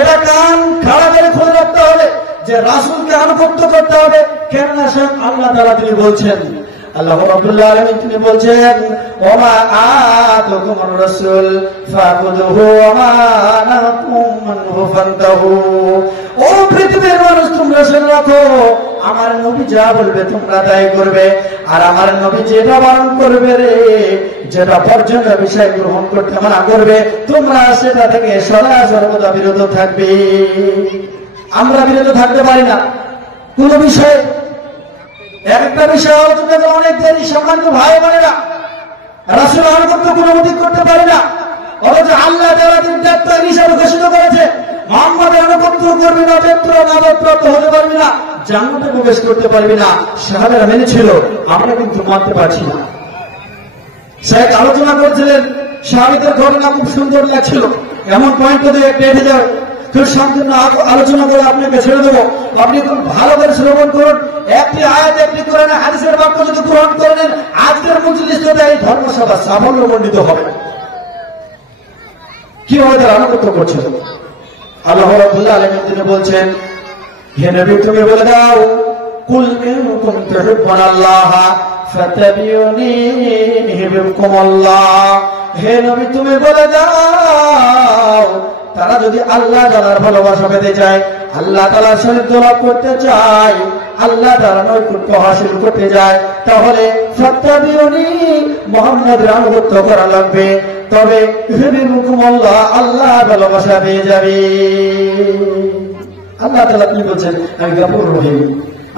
এটা কান খাড়া করে খুলে রাখতে হবে যে রাসূলকে আনুগত্য করতে হবে। কেননা স্বয়ং আল্লাহ তাআলা তিনি বলছেন, আল্লাহ রাব্বুল আলামিন তিনি বলছেন, ওমা আতাকুমুর রাসূল ফাখুযুহু ওয়া মা নাহাকুম আনহু ফান্তাহু। ও পৃথিবীর মানুষ, তোমরা শুনে রাখো, আমার নবী যা বলবে তোমরা তাই করবে, আর আমার নবী যেটা বারণ করবে রে, যেটা পর্যন্ত বিষয় গ্রহণ করতে মানা করবে, তোমরা সেটা থেকে সর্বদা বিরত থাকবে। আমরা বিরত থাকতে পারি না কোন বিষয়ে। একটা বিষয় আলোচনা করে অনেক দেরি, সম্মানিত ভাই বোনেরা, রাসূল আনুগত্য কোনো অধিক করতে পারি না। অথচ আল্লাহ তাআলা তিনি ত্যাগ হিসাবে ঘোষিত করেছে, মুহাম্মাদের আনুগত্য করবি না, নাজাত হতে পারবি না, জান্নাতে প্রবেশ করতে পারবি না। সাহাবারা মেনেছিল, আমরা কিন্তু মানতে পারছি না। শেখ আলোচনা করছিলেন, সাহাবীদের ঘটনা খুব সুন্দর লাগছিল। এমন পয়েন্ট তো একটা এসে যাবে, খুব সম্পূর্ণ আলোচনা করে আপনাকে ছেড়ে দেবো। আপনি খুব ভালো করে শ্রবণ করুন। একটি আয়াত, একটি কোরআন হাদিসের বাক্য যদি গ্রহণ করে নেন, আজকের মজলিসে এই ধর্মসভা সাফল্যমণ্ডিত হবে। কিভাবে তারা আনুগত্য করছিল? আল্লাহ রাব্বুল আলামিন তিনি বলছেন, হে নবী তুমি বলে দাও, কুল ইন কুনতুম তুহিব্বুনাল্লাহ ফাত্তাবিউনি ইউহিব্বুকুমুল্লাহ। হে নবী তুমি বলে দাও, তারা যদি আল্লাহ তাআলার ভালোবাসা পেতে চায়, আল্লাহ তাআলার সান্নিধ্য লাভ করতে চায়, আল্লাহ তাআলার নৈকট্য হাসিল করতে চায়, তাহলে ফাত্তাবিউনি, মুহাম্মদের আনুগত্য করা লাগবে। তবে ইউহিব্বুকুমুল্লাহ, আল্লাহ ভালোবাসা পেয়ে যাবে। আল্লাহ তাআলা কি বলছেন? আমি গফুরুর রহিম,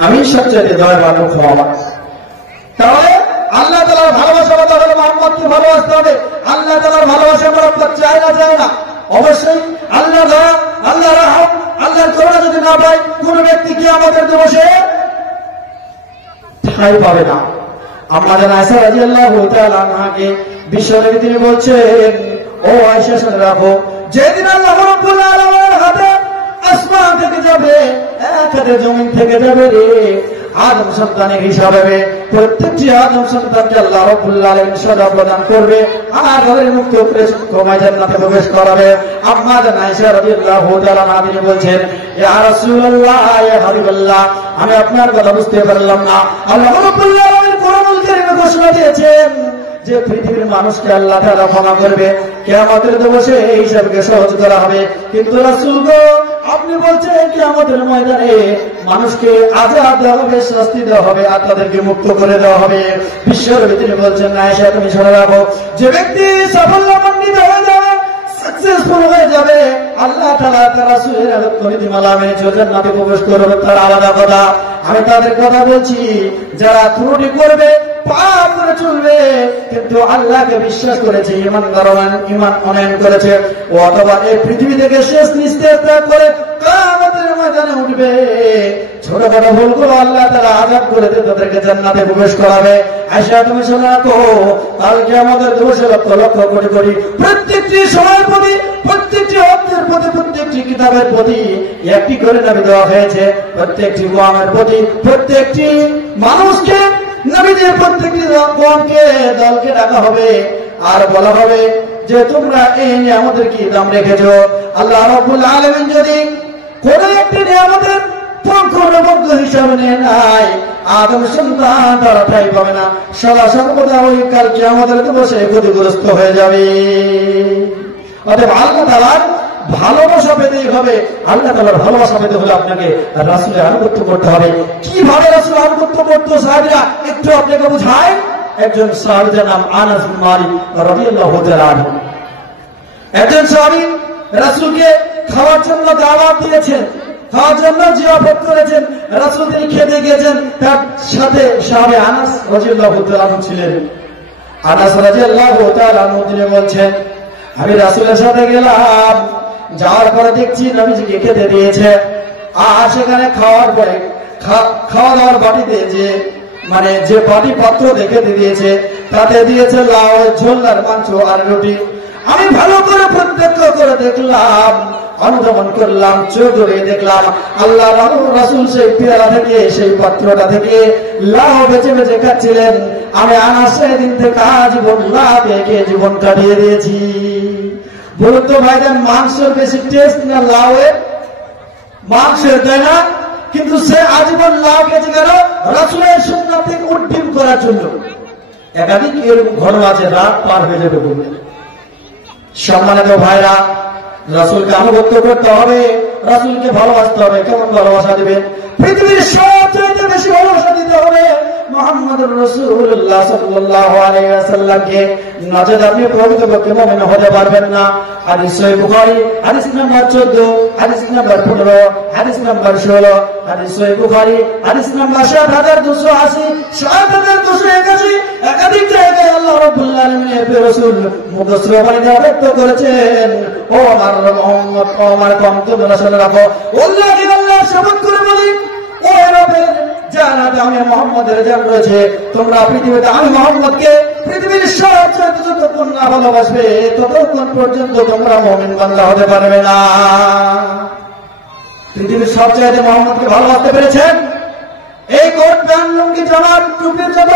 আমি সবচেয়ে দয়াবান ও ক্ষমাবান। তাহলে আল্লাহ তাআলার ভালোবাসা পেতে হলে মুহাম্মদকে ভালোবাসতে হবে। আল্লাহ তাআলার ভালোবাসা আমরা চাই না, চাই না? অবশ্যই আল্লাহ দয়া, আল্লাহ রহম, আল্লাহর করুণা যদি না পাই, কোন ব্যক্তি কি আমাদের দিবসে ঠাঁই পাবে না। আম্মা জান আয়েশা রাদিয়াল্লাহু তাআলা আনহাকে বিশ্বনবী তিনি বলছেন, ও আয়েশা শুনে রাখো, যেদিন আল্লাহ রাব্বুল আলামিনের হাতে আসমান থেকে যাবে, এক হাতে জমিন থেকে যাবে রে, আদম সন্তানের হিসাবে প্রত্যেকটি আদম সন্তানকে আল্লাহ রাব্বুল আলামিন সাজা প্রদান করবে, আর তাদের মুক্ত করে সুখময় জান্নাতে প্রবেশ করাবে। আম্মা জান আয়েশা রাদিয়াল্লাহু তাআলা আনহা তিনি বলছেন, ইয়া রাসূলুল্লাহ, ইয়া হাবিবাল্লাহ, আমি আপনার কথা বুঝতে পারলাম না। আল্লাহ রাব্বুল আলামিন কোরআনুল কারীমে ঘোষণা দিয়েছেন যে পৃথিবীর মানুষকে আল্লাহ তাআলা ক্ষমা করবে, কিয়ামতের দিবসে এই হিসাবকে সহজ করা হবে। কিন্তু রাসূল গো, আপনি বলছেন কিয়ামতের ময়দানে মানুষকে আযাব দেওয়া হবে, শাস্তি দেওয়া হবে, আর তাদেরকে মুক্ত করে দেওয়া হবে। বিশ্বনবী তিনি বলছেন, আয়েশা তুমি শুনে রাখো, যে ব্যক্তি সাফল্যমণ্ডিত হয়ে যাবে, সাকসেসফুল হয়ে যাবে, আল্লাহ তাআলা তার রাসূলের নীতিমালা মেনে জান্নাতে প্রবেশ করবে, তার আলাদা কথা। আমি তাদের কথা বলছি যারা ত্রুটি করবে, পাপ করে চলবে, কিন্তু আল্লাহকে বিশ্বাস করেছে, ঈমান অনয়ন করেছে, ও অথবা এই পৃথিবী থেকে শেষ নিঃশ্বাস ত্যাগ করে কিয়ামতের ময়দানে উঠবে, ছোটখাটো ভুলগুলো আল্লাহ তাআলা আযাব করে তাদেরকে জান্নাতে প্রবেশ করাবে। আয়েশা তুমি শুনে রাখো, কাল কিয়ামতের দিবসে লক্ষ লক্ষ কোটি কোটি প্রত্যেকটি সময়ের প্রতি, প্রত্যেকটি অর্থের প্রতি, প্রত্যেকটি কিতাবের প্রতি একটি করে নবী দেওয়া হয়েছে। প্রত্যেকটি গোয়ামের প্রতি, প্রত্যেকটি মানুষকে, নবীদের প্রত্যেকটি কওমকে, দলকে ডাকা হবে, আর বলা হবে যে তোমরা এই নিয়ামতের কি দাম রেখেছো। আল্লাহ রাব্বুল আলামিন যদি কোন একটি নিয়ামতের পক্ষ হিসাবে নেয় নাই, আদম সন্তান তারা ঠাঁই পাবে না, সর্বদা ওই কাল কিয়ামতের দিবসে ক্ষতিগ্রস্ত হয়ে যাবে। অতএব আল্লাহ তাআলার ভালোবাসা পেতেই হবে। আল্লাহ তাআলার ভালোবাসা পেতে হলে আপনাকে রাসূলের আনুগত্য করতে হবে। কিভাবে রাসূল আনুগত্য করতো সাহাবীরা, একটু আপনাকে বুঝায়। একজন সাহাবীর নাম আনাস বিন মালিক রাদিয়াল্লাহু তাআলা আনহু। একজন সাহাবী রাসূলকে খাওয়ার জন্য দাওয়াত দিয়েছেন, খাওয়ার জন্য জিয়ারত করেছেন, রাসূল তিনি খেতে গিয়েছেন, তার সাথে সাহাবী আনাস রাদিয়াল্লাহু তাআলা আনহু ছিলেন। আনাস রাদিয়াল্লাহু তাআলা আনহু তিনি বলছেন, আমি রাসূলের সাথে গেলাম, যাওয়ার পরে দেখছি নবীজিকে খেতে দিয়েছে, আর সেখানে খাওয়ার পরে খাওয়া দাওয়ার বাটিতে যে বাটি পাত্র দেখে দিয়েছে, তাতে দিয়েছে লাউ, ঝোল আর মাংস আর রুটি। আমি ভালো করে প্রত্যক্ষ করে দেখলাম, অনুধাবন করলাম, চোখ ধরে দেখলাম আল্লাহ রাসূল সেই পেয়ালা থেকে, সেই পাত্রটা থেকে লাউ বেছে বেছে খাচ্ছিলেন। আমি আনাস সেদিন থেকে আজীবন লাউ খেয়ে জীবন কাটিয়ে দিয়েছি। বলুন তো ভাইজান, মাংসের বেশি টেস্ট না লাউয়ের? মাংসের, তাই না? কিন্তু সে আজীবন লাউ খেয়েছে কেন? রাসূলের সুন্নাত থেকে উদ্দীপ করার জন্য। একাধিক এরকম ঘটনা আছে, রাত পার হয়ে যাবে বলে। সম্মানিত ভাইরা, রাসূলকে আনুগত্য করতে হবে, রাসূলকে ভালোবাসতে হবে। কেমন ভালোবাসা দিবেন? পৃথিবীর সবচেয়ে বেশি ভালোবাসা দিতে হবে মুহাম্মদুর রাসূলুল্লাহ সাল্লাল্লাহু আলাইহি ওয়াসাল্লামকে। নচেত আপনি প্রকৃতপক্ষে মুমিন হতে পারবেন না। হাদিস সহিহ বুখারী, হাদিস নাম্বার 14, হাদিস নাম্বার 15, হাদিস নাম্বার 16, হাদিস সহিহ বুখারী, হাদিস নাম্বার 7280, 7281। একাধিক জায়গায় আল্লাহ রাব্বুল আলামিনের রাসূল মুদাসসির বাণীতে ব্যক্ত করেছেন, ও আমার মুহাম্মদ, ও আমার কওম, তোমরা শুনে রাখো, আল্লাহকে আল্লাহ শপথ করে বলি, ও রবের জান্নাতে আমি মুহাম্মদের জান রয়েছে, তোমরা পৃথিবীতে আমি মুহাম্মদকে পৃথিবীর সবচেয়ে যতক্ষণ না ভালোবাসবে ততক্ষণ পর্যন্ত তোমরা মুমিন বান্দা হতে পারবে না। পৃথিবীর সবচেয়ে মুহাম্মদকে ভালোবাসতে পেরেছেন? এই কোট প্যান্ট লুঙ্গি জামা টুপির যত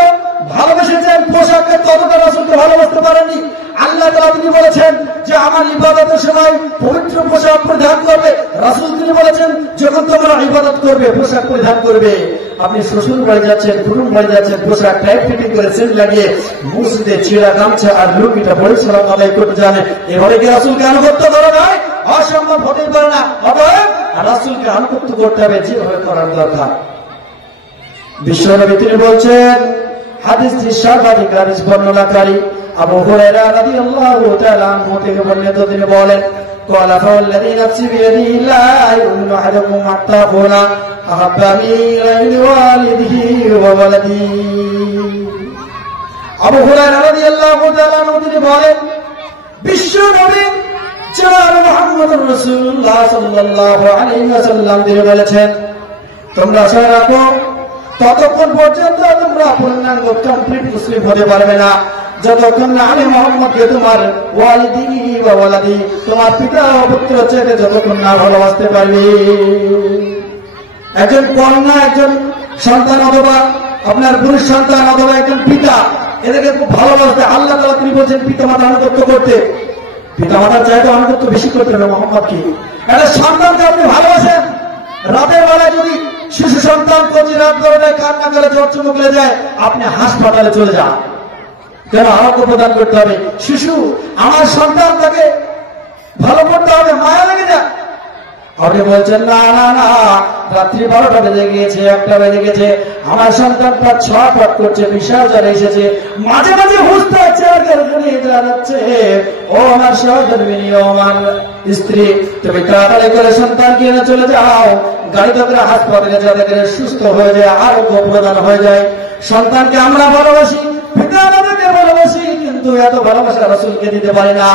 ভালোবেসেছেন, পোশাককে ততটা রাসূলকে ভালোবাসতে পারেননি। আল্লাহ তাআলা তিনি বলেছেন যে আমার ইবাদতের সময় পবিত্র পোশাক পরিধান করবে। রাসূল তিনি বলেছেন যখন তোমরা ইবাদত করবে পোশাক পরিধান করবে। আপনি শ্বশুর বাড়ি যাচ্ছেন, কুটুম বাড়ি যাচ্ছেন, পোশাক টাইট ফিটিং করে সেন্ট লাগিয়ে মসজিদে ছেঁড়া গামছা আর লুঙ্গিটা পরে সালাত আদায় করতে জানে, এবারে কি রাসূলকে আনুগত্য করা যায়? অসম্ভব, হতেই পারে না। অতএব রাসূলকে আনুগত্য করতে হবে যেভাবে করার দরকার। বিশ্বনবী তিনি বলছেন, হাদিসটি সর্বাধিক হাদিস বর্ণনাকারী আবু হুরায়রা রাদিয়াল্লাহু তাআলা আনহু থেকে বর্ণিত, তিনি বলেন, قال فوالذي نفسي بيده لا يؤمن أحدكم حتى أكون أحب إليه من والده وولده। আবু হুরায়রা রাদিয়াল্লাহু তাআলা আনহু তিনি বলেন, বিশ্বনবী জনাব মুহাম্মদুর রাসূলুল্লাহ সাল্লাল্লাহু আলাইহি ওয়াসাল্লাম তিনি বলেছেন, তোমরা শুনে রাখো, ততক্ষণ পর্যন্ত তোমরা পূর্ণাঙ্গ কমপ্লিট মুসলিম হতে পারবে না যতক্ষণ না আমি মুহাম্মদকে তোমার ওয়ালিদি ওয়া ওয়ালাদি, তোমার পিতা ও পুত্র চেয়ে যতক্ষণ না ভালোবাসতে পারবে। একজন কন্যা, একজন সন্তান অথবা আপনার পুরুষ সন্তান অথবা একজন পিতা, এদেরকে খুব ভালোবাসতে আল্লাহ তাআলা তিনি বলছেন পিতা মাতা আনুগত্য করতে। পিতা মাতার চাইতে আনুগত্য বেশি করতে হবে মুহাম্মদকে। একটা সন্তানকে আপনি ভালোবাসেন, রাতের বেলায় যদি শিশু সন্তান কচি রাত করে কান্না করে জ্বর চুমুক লেগে যায়, আপনি হাসপাতালে চলে যান। কেন? আরোগ্য প্রদান করতে হবে। শিশু আমার সন্তান, তাকে ভালো করতে হবে, মায়া লেগে যায়। আপনি বলছেন না না না, রাত্রি 12টা বেজে গিয়েছে, 1টা বেজে গেছে, আমার সন্তানটা ছটফট করছে, বিশাল জ্বর এসেছে, মাঝে মাঝে হুঁশতে আছে আর নিয়ে যাচ্ছে। ও আমার সহধর্মিনী, ও আমার স্ত্রী, তুমি তাড়াতাড়ি করে সন্তানকে এনে চলে যাও, গাড়িতে করে হাসপাতালে যাতে করে সুস্থ হয়ে যায়, আরোগ্য প্রদান হয়ে যায়। সন্তানকে আমরা ভালোবাসি, পিতা আমাদেরকে ভালোবাসি, কিন্তু এত ভালোবাসা রাসূলকে দিতে পারি না।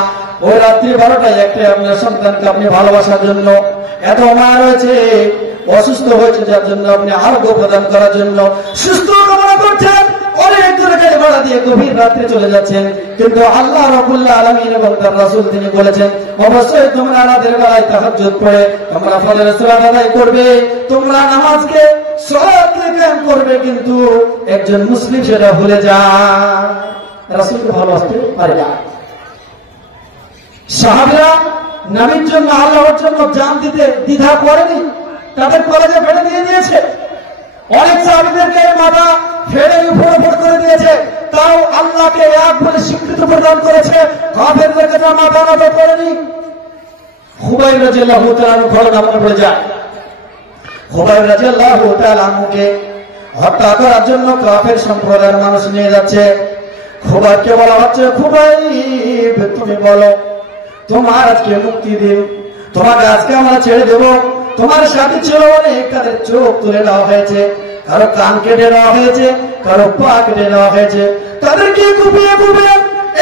ওই রাত্রি 12টায় একটা আপনার সন্তানকে আপনি ভালোবাসার জন্য এত মায়া রয়েছে, অসুস্থ হয়েছে যার জন্য আপনি আরোগ্য প্রদান করার জন্য সুস্থ কামনা করছেন, অনেক দূরে গাড়ি ভাড়া দিয়ে গভীর রাত্রে চলে যাচ্ছেন, কিন্তু আল্লাহ রাব্বুল আলামিন এবং তার রাসূল তিনি বলেছেন অবশ্যই তোমরা রাতের বেলায় তাহাজ্জুদ পড়ে তোমরা ফজরের সালাত আদায় করবে, তোমরা নামাজকে সালাতকে কায়েম করবে, কিন্তু একজন মুসলিম সেটা ভুলে যায়, রাসূলকে ভালোবাসতে পারে না। সাহাবীরা নবীর জন্য আল্লাহর জন্য জান দিতে দ্বিধা করেনি, তাদের কলেজে ফেলে দিয়ে দিয়েছে। অনেক সাহাবীদেরকে মাথা ফেলে ফোড় করে দিয়েছে, তাও আল্লাহকে এক বলে স্বীকৃতি প্রদান করেছে, কাফেরদেরকে তারা মাথা নত করেনি। খুবাইব রাদিয়াল্লাহু তাআলা ঘটনা মনে পড়ে যায়। খুবাইব রাদিয়াল্লাহু তাআলা মুকে হত্যা করার জন্য কাফের সম্প্রদায়ের মানুষ নিয়ে যাচ্ছে। খুবাইবকে বলা হচ্ছে, খুবাইব তুমি বলো তোমার আজকে মুক্তি দিন, তোমাকে আজকে আমরা ছেড়ে দেব। তোমার সাথী ছিল অনেক, তাদের চোখ তুলে নেওয়া হয়েছে, কারো কান কেটে নেওয়া হয়েছে, কারো পা কেটে নেওয়া হয়েছে, তাদেরকে কুপিয়ে কুপিয়ে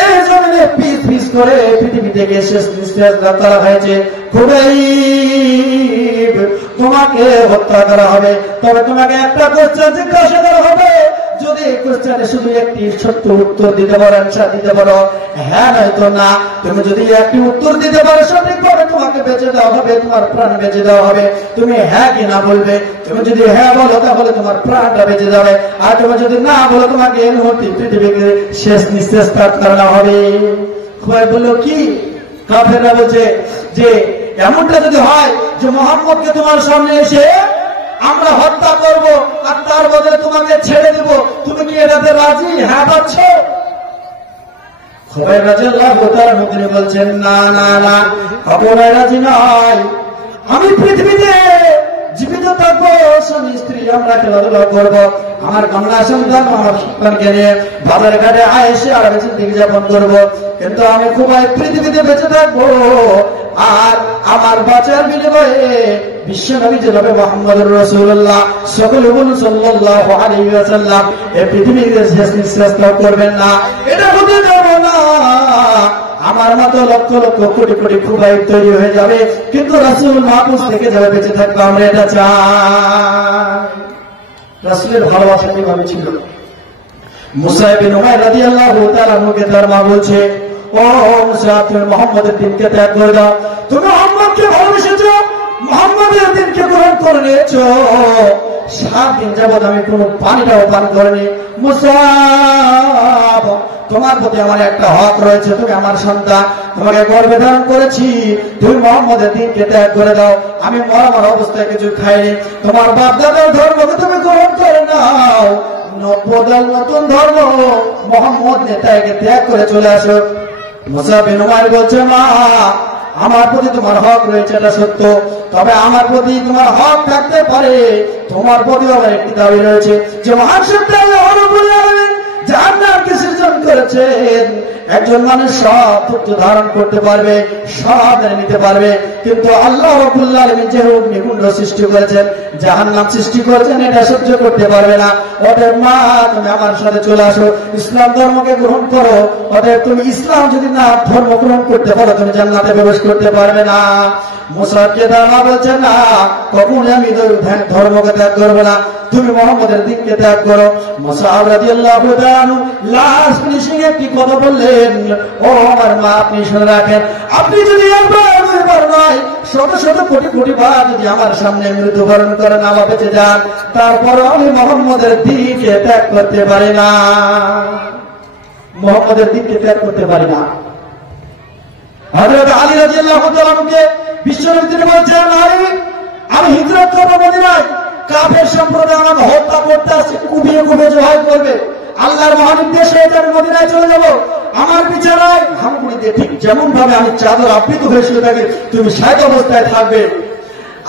এই জমিনে পিস পিস করে পৃথিবী থেকে শেষ নিঃশ্বাস করা হয়েছে। খুবাইব তোমাকে হত্যা করা হবে, তবে তোমাকে একটা কোশ্চেন জিজ্ঞাসা করা হবে, যদি এই কোশ্চেনে শুধু একটি ছোট্ট উত্তর দিতে পারো, অ্যানসার দিতে পারো, হ্যাঁ নয়তো না, তুমি যদি একটি উত্তর দিতে পারো সঠিকভাবে তোমাকে বেঁচে দেওয়া হবে, তোমার প্রাণ বেঁচে দেওয়া হবে। তুমি হ্যাঁ কি না বলবে, তুমি যদি হ্যাঁ বলো তাহলে তোমার প্রাণটা বেঁচে যাবে, আর তুমি যদি না বলো তোমাকে এই মুহূর্তে পৃথিবীকে শেষ নিঃশ্বাস ত্যাগ করানো হবে। খুবাইব বলল কি? কাফেররা বলছে যে এমনটা যদি হয় যে মুহাম্মদকে তোমার সামনে এসে আমরা হত্যা করব আর তার বদলে তোমাকে ছেড়ে দেব, তুমি কি এটাতে রাজি? হ্যাঁ পাচ্ছ? খুবাইব রাদিয়াল্লাহু তাআলা মুখে বলছেন না না না, কখনোই রাজি নয়। আমি পৃথিবীতে জীবিত থাকবো, স্বামী স্ত্রী আমরা খেলাধুলা করবো, আমার কন্যা সন্তান আমার সন্তানকে নিয়ে বাজার ঘাটে আয়েসে আর জিন্দেগি যাপন করবো, কিন্তু আমি খুবই পৃথিবীতে বেঁচে থাকবো। আর আমার বাঁচার বিনিময়ে বিশ্ব নবী জনাবে মুহাম্মদুর রাসূলুল্লাহ সকলে বলুন সাল্লাল্লাহু আলাইহি ওয়াসাল্লাম এই পৃথিবীতে শেষ নিঃশ্বাস করবেন না, এটা হতে দেব না। আমার মতো লক্ষ লক্ষ কোটি কোটি খুবাইব তৈরি হয়ে যাবে, কিন্তু রাসূল মাহফুজ থেকে যাবে, বেঁচে থাকবে, আমরা এটা চাই। রাসূলের ভালোবাসা কিভাবে ছিল? মুসা ইবনে উমাইর রাদিয়াল্লাহু তাআলা মুখে তার মা বলছে, ও মুসা, তুমি মুহাম্মদের দিনকে ত্যাগ করে দাও। তুমি মুহাম্মদকে ভালোবেসেছো, মুহাম্মদের দিনকে গ্রহণ করে নিয়েছো। 7 দিন যাবত আমি কোনো পানিটাও পান করিনি। মুসা, তোমার প্রতি আমার একটা হক রয়েছে, তুমি আমার সন্তান, তোমাকে গর্ভে ধারণ করেছি, তুমি মুহাম্মদের দিনকে ত্যাগ করে দাও। আমি মরা অবস্থায় কিছু খাইনি, তোমার বাপ দাদার ধর্মকে তুমি গ্রহণ করে নাও, নতুন ধর্ম মুহাম্মদ নেতাকে ত্যাগ করে চলে আসো। মুসা বিন উমাইর বলছে, মা, আমার প্রতি তোমার হক রয়েছে, এটা সত্য, তবে আমার প্রতি তোমার হক থাকতে পারে, তোমার প্রতি আমার একটি দাবি রয়েছে যে মহান সত্য আল্লাহ রাব্বুল আলামিন জান্নাতকে সৃজন করেছেন। একজন মানুষ সব তথ্য ধারণ করতে পারবে, সব মেনে নিতে পারবে, কিন্তু আল্লাহ রাব্বুল আলামিন যে অগ্নিকুণ্ড সৃষ্টি করেছেন, জাহান্নাম সৃষ্টি করেছেন, এটা সহ্য করতে পারবে না। অতএব মা, তুমি আমার সাথে চলে আসো, ইসলাম ধর্মকে গ্রহণ করো। অতএব তুমি ইসলাম যদি না ধর্ম গ্রহণ করতে পারো, তুমি জান্নাতে প্রবেশ করতে পারবে না। মুসাকে দাঁড়া বলছে, না, কখনোই আমি ধর্মকে ত্যাগ করবো না, তুমি মুহাম্মদের দিনকে ত্যাগ করো। মুসা রাদিয়াল্লাহু তাআলা লাস্ট ফিনিশিং একটি কথা বললেন, ও আমার মা, আপনি শুনে রাখেন, আপনি যদি একবার দুইবার নয়, শত শত কোটি কোটি বার যদি আমার সামনে মৃত্যুবরণ করেন, আমার বেঁচে যান, তারপরও আমি মুহাম্মদের দিনকে ত্যাগ করতে পারি না, মুহাম্মদের দিনকে ত্যাগ করতে পারি না। হযরত আলী রাদিয়াল্লাহু তাআলাকে বিশ্বনবী তিনি বলছেন, আমি হিজরত করব মদিনায়, কাফের সম্প্রদায় আমাকে হত্যা করতে আসছে, কুপিয়ে কুপিয়ে জবাই করবে, আল্লাহর মহানির্দেশে আমি মদিনায় চলে যাব, আমার বিছানায় হামগুড়ি দিয়ে ঠিক যেমন ভাবে আমি চাদর আবৃত হয়ে শুয়ে থাকি, তুমি সাইদ অবস্থায় থাকবে।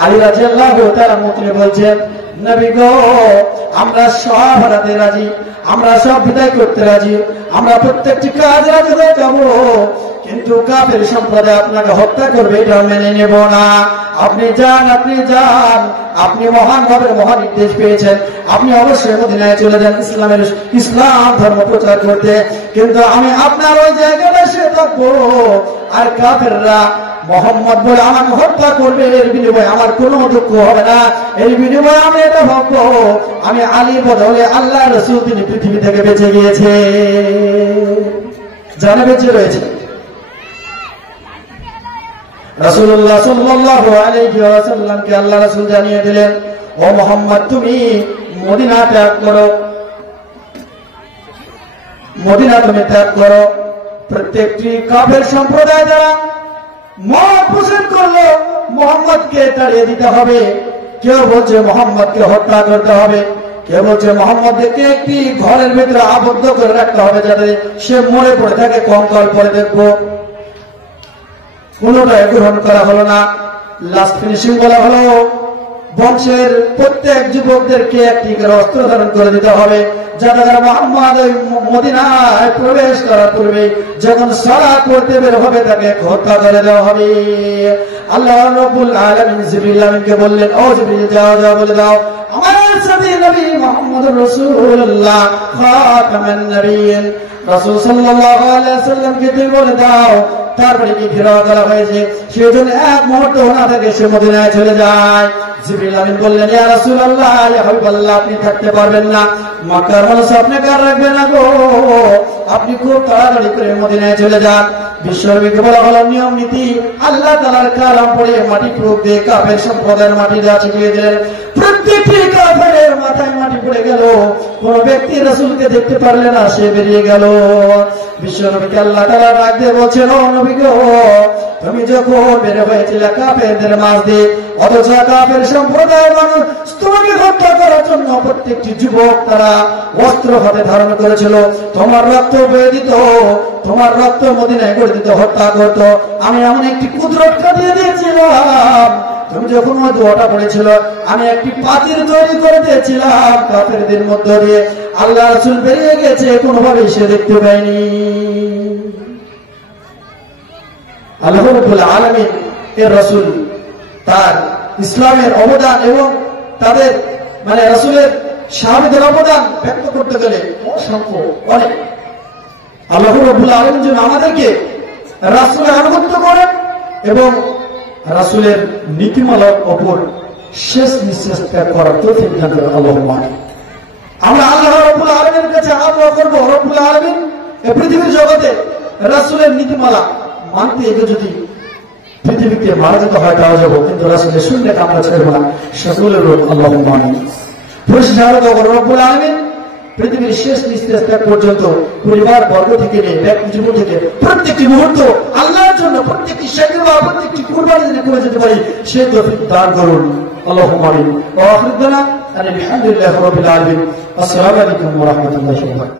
আলী রাদিয়াল্লাহু তাআলা মুখে বলছেন, নবী গো, আমরা সব হারাতে রাজি, আমরা সব বিদায় করতে রাজি, আমরা প্রত্যেকটি কাজ রাজি হয়ে যাব, কিন্তু কাফের সম্প্রদায় আপনাকে হত্যা করবে, এটা মেনে নেব না। আপনি যান, আপনি যান, আপনি মহান ভাবের মহান নির্দেশ পেয়েছেন, আপনি অবশ্যই মদিনায় চলে যান ইসলাম ধর্ম প্রচার করতে, কিন্তু আমি আপনার ওই জায়গাটা সে থাকবো, আর কাফেররা মুহাম্মদ বলে আমাকে হত্যা করবে, এর বিনিময়ে আমার কোনো দুঃখ হবে না, এর বিনিময়ে আমি এটা ভাববো আমি আলী বদলে আল্লাহ রাসূল তিনি পৃথিবী থেকে বেঁচে গিয়েছে, জানে বেঁচে রয়েছে। রাসূলুল্লাহ সাল্লাল্লাহু আলাইহি ওয়াসাল্লামকে আল্লাহ রাসূল জানিয়ে দিলেন, ও মুহাম্মদ, তুমি মদিনা ত্যাগ করো, মদিনা তুমি ত্যাগ করো। প্রত্যেকটি কাফের সম্প্রদায় দ্বারা মত পোষণ করলো মুহাম্মদকে তাড়িয়ে দিতে হবে, কেউ বলছে মুহাম্মদকে হত্যা করতে হবে, কেউ বলছে মুহাম্মদকে একটি ঘরের ভিতরে আবদ্ধ করে রাখতে হবে যাতে সে মরে পড়ে থাকে, কঙ্কাল পরে দেখবো। কোনটাই গ্রহণ করা হলো না। লাস্ট ফিনিশিং বলা হলো, বংশের প্রত্যেক যুবকদেরকে একটি করে অস্ত্র ধারণ করে দিতে হবে, যারা যারা মুহাম্মদ মদিনায় প্রবেশ করার পূর্বে যখন সালাত পড়তে বের হবে তাকে হত্যা করে দেওয়া হবে। আল্লাহ রাব্বুল আলামিন জিবরিল আমিনকে বললেন, ও জিবরিল, যাও যাও বলে দাও আমার সাথে নবী মুহাম্মদুর রাসূলুল্লাহ খাতামান নবিয়্যিন, রাসূল সাল্লাল্লাহু আলাইহি ওয়াসাল্লামকে তুমি বলে দাও তারপরে কি ঘেরাও করা হয়েছে, সেজন্য এক মুহূর্ত না থেকে সে মদিনায় চলে যায়। জিবরিল আমিন বললেন, ইয়া রাসূলুল্লাহ, ইয়া হাবিবাল্লাহ, আপনি থাকতে পারবেন না, মক্কার মানুষ আপনাকে আর রাখবে না গো, আপনি খুব তাড়াতাড়ি করে মদিনায় চলে যান। বিশ্বনবীকে বলা হলো নিয়ম নীতি, আল্লাহ তাআলার কালাম পড়ে মাটি প্রয়োগ দিয়ে কাফের সম্প্রদায়ের মাটি দেওয়া শিখিয়ে দিলেন। প্রত্যেকটি কাফেরের মাথায় মাটি পড়ে গেল, কোন ব্যক্তি রাসূলকে দেখতে পারলে না, সে বেরিয়ে গেল। বিশ্বনবীকে আল্লাহ তাআলা ডাক দিয়ে বলছেন, ও নবী গো, তুমি যখন বের হয়েছিলে কাফেরদের মাঝ দিয়ে, অথচ কাফের সম্প্রদায়ের মানুষ তোমাকে হত্যা করার জন্য প্রত্যেকটি যুবক তারা অস্ত্র হাতে ধারণ করেছিল, তোমার রক্ত বয়ে দিত, তোমার রক্ত মদিনায় করে দিত, হত্যা করত। আমি এমন একটি কুদরত দিয়ে দিয়েছিলাম, তুমি যখন ওই দোয়াটা পড়েছিল আমি একটি পাতিল তৈরি করে দিয়েছিলাম কাফেরদের মধ্য দিয়ে, আল্লাহ রাসূল বেরিয়ে গেছে, কোনোভাবে সে দেখতে পায়নি। আল্লাহ রাব্বুল আলামিন এর রাসূল তার ইসলামের অবদান এবং তাদের মানে রাসূলের সাহাবীদের অবদান ব্যক্ত করতে গেলে অসংখ্য অনেক। আল্লাহ রাব্বুল আলামিন যেন আমাদেরকে রাসূলের আনুগত্য করেন এবং রাসূলের নীতিমালার উপর শেষ নিঃশ্বাস ত্যাগ করার তৌফিক দান করেন। আল্লাহুম্মা আমিন। আমরা আল্লাহ রাব্বুল আলামিনের কাছে আবেদন করব, রব্বুল আলামিন এই পৃথিবীর জগতে রাসূলের নীতিমালা মানতে এগিয়ে যদি পৃথিবীকে মারা যেতে হয় তাও যাবো, কিন্তু রাসূলের সুন্নাত আমরা ছাড়বো না। সকলের রব আল্লাহুম্মা আমিন। পরিষ্কার করব, রব্বুল আলামিন পৃথিবীর শেষ নিঃশ্বাস ত্যাগ পর্যন্ত পরিবার বর্গ থেকে নিয়ে ব্যক্তি জীবন থেকে প্রত্যেকটি মুহূর্ত আল্লাহর জন্য, প্রত্যেকটি সেবা, প্রত্যেকটি কুরবানি যেন করে যেতে পারি সে তৌফিক দান করুন। আল্লাহুম্মা আমিন। ওয়া আখিরু দাওয়ানা আলহামদুলিল্লাহি রাব্বিল আলামিন। আসসালামু আলাইকুম ওয়া রাহমাতুল্লাহি ওয়া বারাকাতুহু।